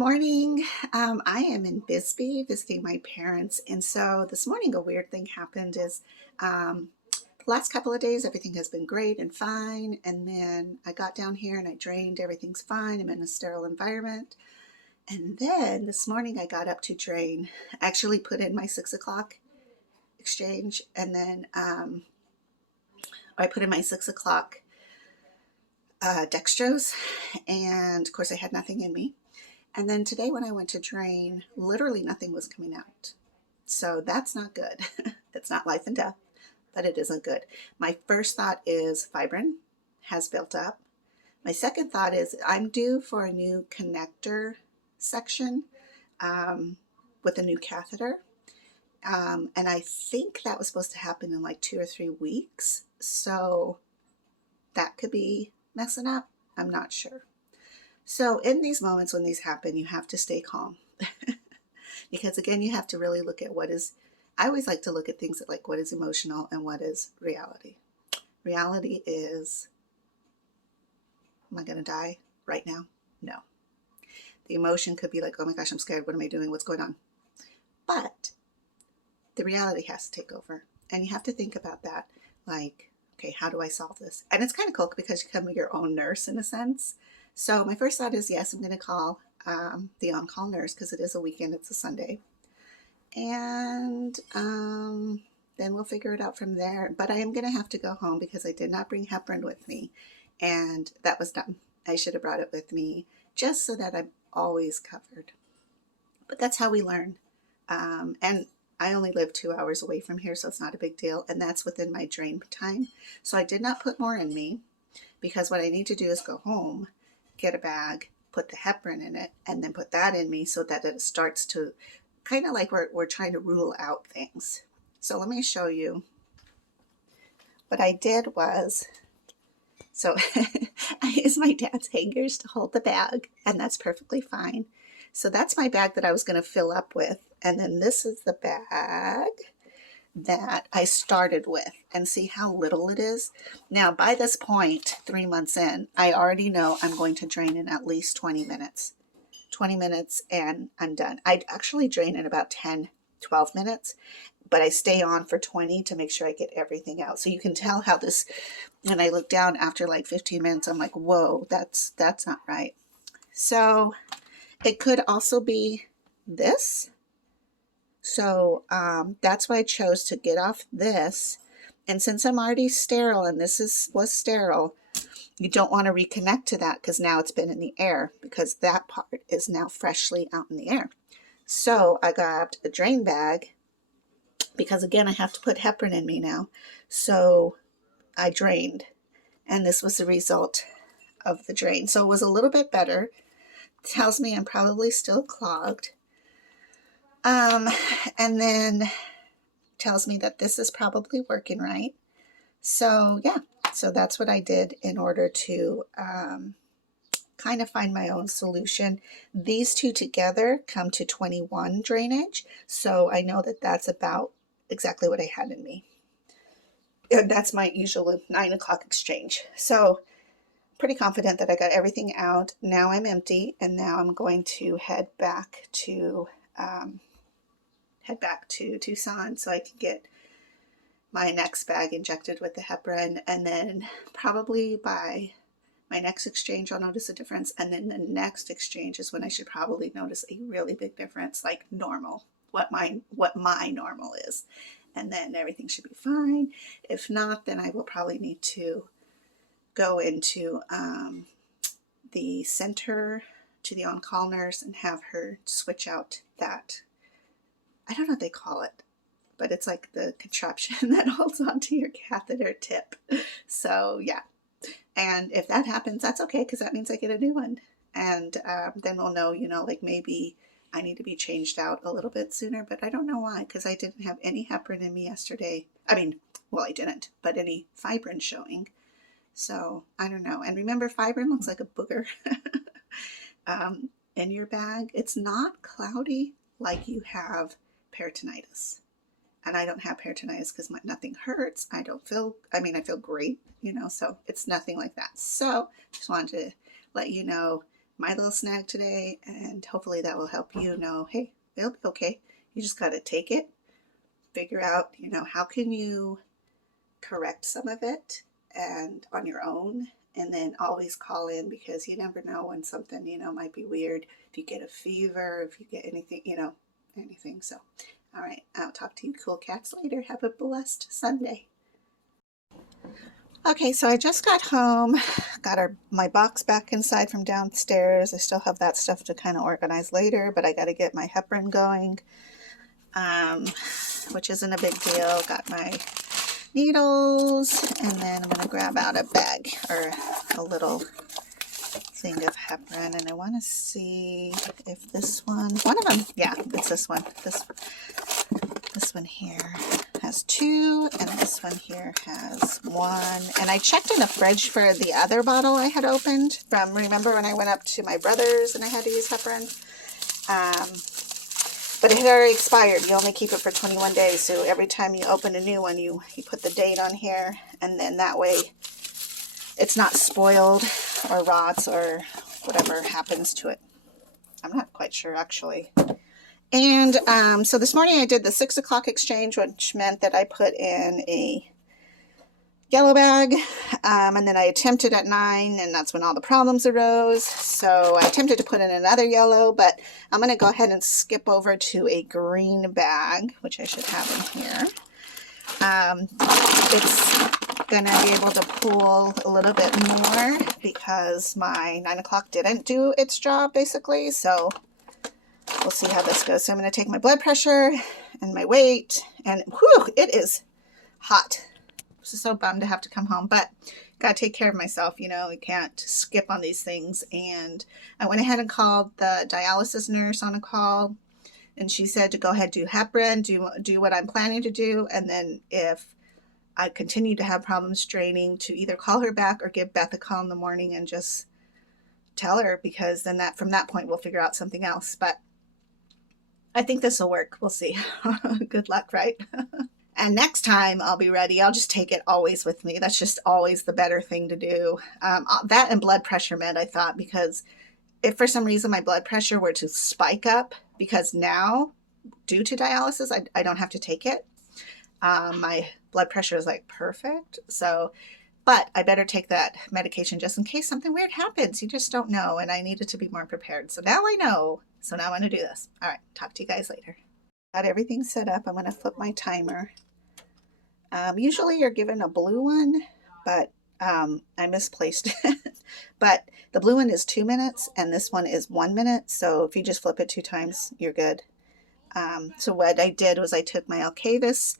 morning. I am in Bisbee visiting my parents. And so this morning, a weird thing happened is the last couple of days, everything has been great and fine. And then I got down here and I drained. Everything's fine. I'm in a sterile environment. And then this morning, I got up to drain. I actually put in my 6 o'clock exchange. And then I put in my 6 o'clock dextrose. And of course, I had nothing in me. And then today when I went to drain, literally nothing was coming out. So that's not good. It's not life and death, but it isn't good. My first thought is Fi-brine has built up. My second thought is I'm due for a new connector section with a new catheter. And I think that was supposed to happen in like 2 or 3 weeks. So that could be messing up. I'm not sure. So in these moments when these happen, you have to stay calm. Because again, you have to really look at I always like to look at things like what is emotional and what is reality. Reality is, am I going to die right now? No. The emotion could be like, oh my gosh, I'm scared. What am I doing? What's going on? But the reality has to take over. And you have to think about that. Like, okay, how do I solve this? And it's kind of cool because you become your own nurse in a sense. So my first thought is, yes, I'm going to call the on-call nurse because it is a weekend. It's a Sunday. And then we'll figure it out from there. But I am going to have to go home because I did not bring heparin with me. And that was dumb. I should have brought it with me just so that I'm always covered. But that's how we learn. And I only live 2 hours away from here, so it's not a big deal. And that's within my drain time. So I did not put more in me because what I need to do is go home, get a bag, put the heparin in it, and then put that in me so that it starts to kind of like we're trying to rule out things. So let me show you. What I did was, so I used my dad's hangers to hold the bag, and that's perfectly fine. So that's my bag that I was going to fill up with. And then this is the bag that I started with, and see how little it is. Now, by this point, 3 months in, I already know I'm going to drain in at least 20 minutes. 20 minutes and I'm done. I actually drain in about 10, 12 minutes, but I stay on for 20 to make sure I get everything out. So you can tell how this, when I look down after like 15 minutes, I'm like, whoa, that's not right. So it could also be this. So that's why I chose to get off this. And since I'm already sterile and this was sterile, you don't want to reconnect to that because now it's been in the air, because that part is now freshly out in the air. So I got a drain bag because again, I have to put heparin in me now. So I drained, and this was the result of the drain. So it was a little bit better. It tells me I'm probably still clogged. And then tells me that this is probably working right. So yeah, so that's what I did in order to kind of find my own solution. These two together come to 21 drainage. So I know that that's about exactly what I had in me. And that's my usual 9 o'clock exchange. So pretty confident that I got everything out. Now I'm empty, and now I'm going to head back to Tucson so I can get my next bag injected with the heparin, and then probably by my next exchange I'll notice a difference, and then the next exchange is when I should probably notice a really big difference, like normal, what my normal is, and then everything should be fine. If not, then I will probably need to go into the center to the on-call nurse and have her switch out that, I don't know what they call it, but it's like the contraption that holds onto your catheter tip. So yeah, and if that happens, that's okay, because that means I get a new one. And then we'll know, like maybe I need to be changed out a little bit sooner, but I don't know why, because I didn't have any heparin in me yesterday. I mean, well, I didn't, but any Fi-brine showing. So I don't know. And remember, Fi-brine looks like a booger in your bag. It's not cloudy like you have peritonitis. And I don't have peritonitis because nothing hurts. I feel great, so it's nothing like that. So just wanted to let you know my little snag today, and hopefully that will help you know, hey, it'll be okay. You just got to take it, figure out, you know, how can you correct some of it and on your own, and then always call in, because you never know when something, you know, might be weird. If you get a fever, if you get anything, you know, anything. So, all right, I'll talk to you cool cats later. Have a blessed Sunday. Okay, so I just got home, got my box back inside from downstairs. I still have that stuff to kind of organize later, but I got to get my heparin going, which isn't a big deal. Got my needles, and then I'm going to grab out a bag or a little thing of heparin, and I want to see if this one of them, yeah, it's this one. This one here has 2, and this one here has 1. And I checked in the fridge for the other bottle I had opened from, remember when I went up to my brother's and I had to use heparin? But it had already expired. You only keep it for 21 days. So every time you open a new one, you put the date on here, and then that way it's not spoiled or rots or whatever happens to it. I'm not quite sure, actually. And so this morning I did the 6 o'clock exchange, which meant that I put in a yellow bag, and then I attempted at 9, and that's when all the problems arose. So I attempted to put in another yellow, but I'm going to go ahead and skip over to a green bag, which I should have in here. It's going to be able to pull a little bit more because my 9 o'clock didn't do its job, basically. So we'll see how this goes. So I'm going to take my blood pressure and my weight, and whew, it is hot. I'm so bummed to have to come home, but got to take care of myself. You know, you can't skip on these things. And I went ahead and called the dialysis nurse on a call, and she said to go ahead, do heparin, do what I'm planning to do. And then if I continue to have problems draining, to either call her back or give Beth a call in the morning and just tell her, because then from that point we'll figure out something else. But I think this will work. We'll see. Good luck, right? And next time I'll be ready. I'll just take it always with me. That's just always the better thing to do. That and blood pressure med, I thought, because if for some reason my blood pressure were to spike up, because now due to dialysis, I don't have to take it. My blood pressure is like perfect. So, but I better take that medication just in case something weird happens. You just don't know. And I needed to be more prepared. So now I know. So now I'm going to do this. All right. Talk to you guys later. Got everything set up. I'm going to flip my timer. Usually you're given a blue one, but I misplaced it. But the blue one is 2 minutes and this one is 1 minute. So if you just flip it 2 times, you're good. So what I did was I took my Alcavis,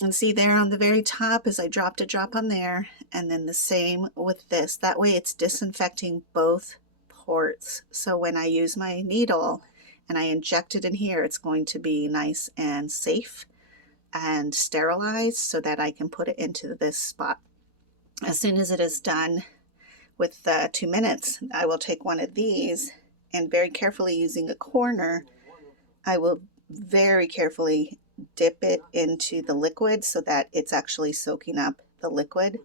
and see there on the very top is I dropped a drop on there, and then the same with this. That way it's disinfecting both ports. So when I use my needle and I inject it in here, it's going to be nice and safe and sterilized so that I can put it into this spot. As soon as it is done with the 2 minutes, I will take one of these and very carefully, using a corner, I will very carefully dip it into the liquid so that it's actually soaking up the liquid,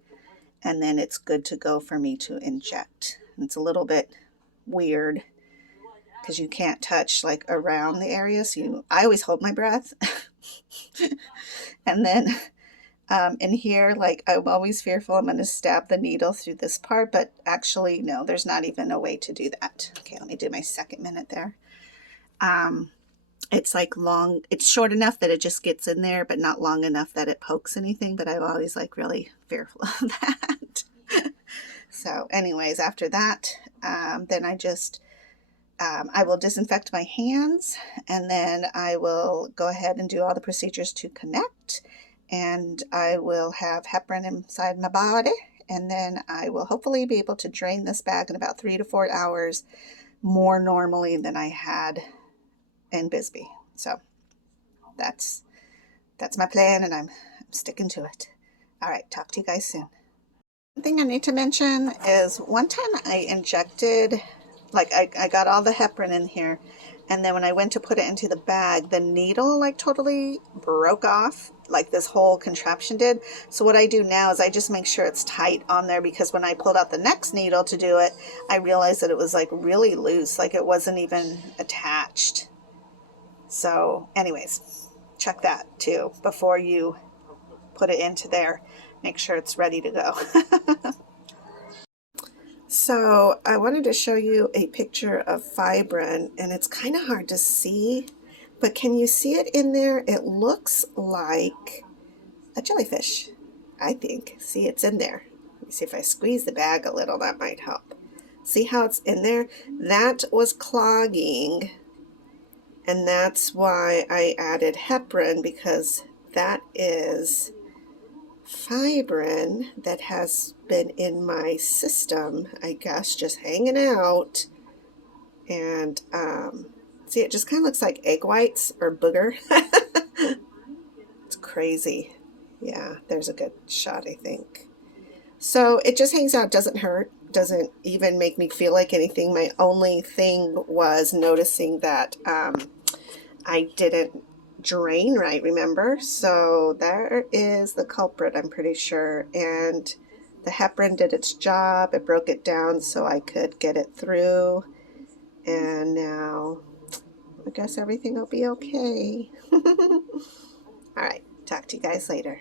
and then it's good to go for me to inject. It's a little bit weird because you can't touch like around the area, so I always hold my breath. And then in here, like, I'm always fearful I'm going to stab the needle through this part, but actually no, there's not even a way to do that. Okay, let me do my 2nd minute there. It's like long, it's short enough that it just gets in there, but not long enough that it pokes anything. But I'm always like really fearful of that. So anyways, after that, then I will disinfect my hands, and then I will go ahead and do all the procedures to connect, and I will have heparin inside my body, and then I will hopefully be able to drain this bag in about 3 to 4 hours more normally than I had in Bisbee. So that's my plan, and I'm sticking to it. All right, talk to you guys soon. One thing I need to mention is one time I injected, like I got all the heparin in here, And then when I went to put it into the bag, the needle like totally broke off, like this whole contraption did. So what I do now is I just make sure it's tight on there, because when I pulled out the next needle to do it, I realized that it was like really loose, like it wasn't even attached. So anyways, check that too before you put it into there. Make sure it's ready to go. So I wanted to show you a picture of Fi-brine, and it's kind of hard to see, but can you see it in there? It looks like a jellyfish, I think. See, it's in there. Let me see if I squeeze the bag a little, that might help. See how it's in there? That was clogging, and that's why I added heparin, because that is Fi-brine that has been in my system, I guess, just hanging out. And see, it just kind of looks like egg whites or booger. It's crazy. Yeah, there's a good shot, I think. So it just hangs out, doesn't hurt, doesn't even make me feel like anything. My only thing was noticing that I didn't drain right, remember? So there is the culprit, I'm pretty sure. And the heparin did its job. It broke it down so I could get it through. And now I guess everything will be okay. All right, talk to you guys later.